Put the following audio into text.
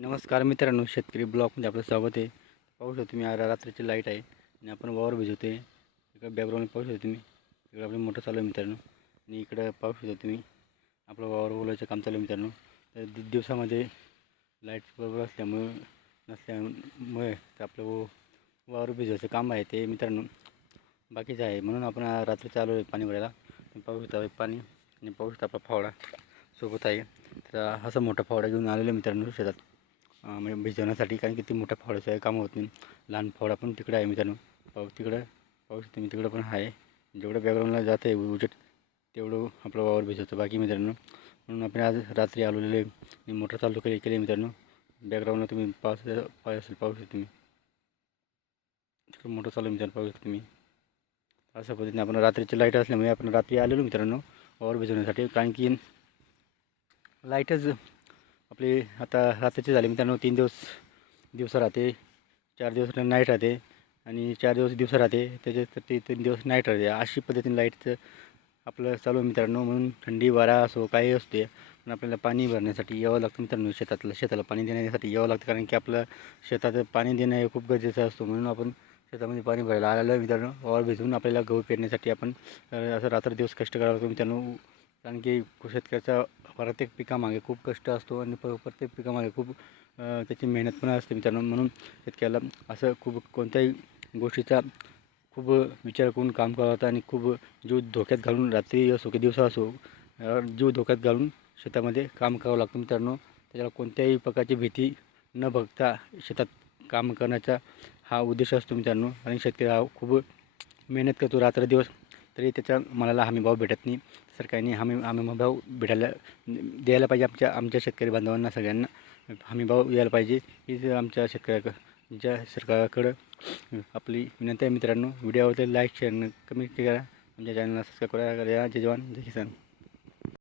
नमस्कार मित्रांनो शेतकरी ब्लॉकमध्ये आपलं स्वागत आहे. पाहू शकतो तुम्ही रात्रीची लाइट आहे आणि आपण वावर भिजवते इकडे बॅकग्राऊंड पाहू शकतो तुम्ही. इकडे आपलं मोठं चालू आहे मित्रांनो. आणि इकडं पाहू शकतो तुम्ही आपलं वावर ओलायचं काम चालू आहे मित्रांनो. तर दिवसामध्ये लाइट बरोबर असल्यामुळे नसल्यामुळे तर आपलं वो- वावर भिजवायचं काम आहे ते मित्रांनो. बाकीचं आहे. म्हणून आपण रात्री चालू आहे पाणी भरायला. पाहू शकता पाणी आणि पाहू शकता आपला फावडा सोबत आहे. तर असा मोठा फावडा घेऊन आलेलो आहे मित्रांनो शेतात. म्हणजे भिजवण्यासाठी कारण की ते मोठ्या फावड्याचं काम होत नाही. लहान फावडा पण तिकडे आहे मित्रांनो. पाहू तिकडं पाहू शकतो मी तिकडं पण आहे. जेवढं बॅकग्राऊंडला जात आहे उजेट तेवढं आपलं वावर भिजवतं. बाकी मित्रांनो म्हणून आपण आज रात्री आलेले मी मोटर चालू केली केली मित्रांनो. बॅकग्राऊंडला तुम्ही पाऊस पाय असेल पाहू शकतो तुम्ही. तिकडं मोटर चालू मित्रांनो पाहू शकतो तुम्ही. अशा पद्धतीने आपण रात्रीची लाइट असल्यामुळे आपण रात्री आलेलो मित्रांनो वावर भिजवण्यासाठी. कारण की लाईटच आपली आता रात्रीची झाली मित्रांनो तीन दिवस दिवसा राहते चार दिवस नाईट राहते आणि चार दिवस दिवसा राहते त्याच्यासाठी तीन दिवस नाईट राहते. अशी पद्धतीने लाईटचं आपलं चालू आहे मित्रांनो. म्हणून थंडी वारा असो काही असते पण आपल्याला पाणी भरण्यासाठी यावं लागतं मित्रांनो शेतातलं. शेताला पाणी देण्यासाठी यावं लागतं कारण की आपलं शेतात पाणी देणं हे खूप गरजेचं असतो. म्हणून आपण शेतामध्ये पाणी भरायला आलेलं आहे मित्रांनो. वावर भिजवून आपल्याला गहू पेरण्यासाठी आपण असं रात्र दिवस कष्ट करावं लागतो मित्रांनो. कारण की शेतकऱ्याचा प्रत्येक पिकामागे खूप कष्ट असतो आणि प प्रत्येक पिकामागे खूप त्याची मेहनत पण असते मित्रांनो. म्हणून शेतकऱ्याला असं खूप कोणत्याही गोष्टीचा खूप विचार करून काम करावं लागतं आणि खूप जीव धोक्यात घालून रात्री असो की दिवसा असो जीव धोक्यात घालून शेतामध्ये काम करावं लागतं मित्रांनो. त्याच्याला कोणत्याही प्रकारची भीती न बघता शेतात काम करण्याचा हा उद्देश असतो मित्रांनो. आणि शेतकरी हा खूप मेहनत करतो. रात्रदिवस तरी त्याच्या मनाला हमी भाव भेटत नाही. सरकारने हमी हमी भाव भेटायला द्यायला पाहिजे आमच्या आमच्या शेतकरी बांधवांना सगळ्यांना. हमी भाव यायला पाहिजे. हीच आमच्या शेतकऱ्याच्या सरकारकडं आपली विनंती आहे मित्रांनो. व्हिडिओ आवडते लाईक शेअर कमेंट करा. आमच्या चॅनलला सबस्क्राईब करा. जय जवान जय किसान.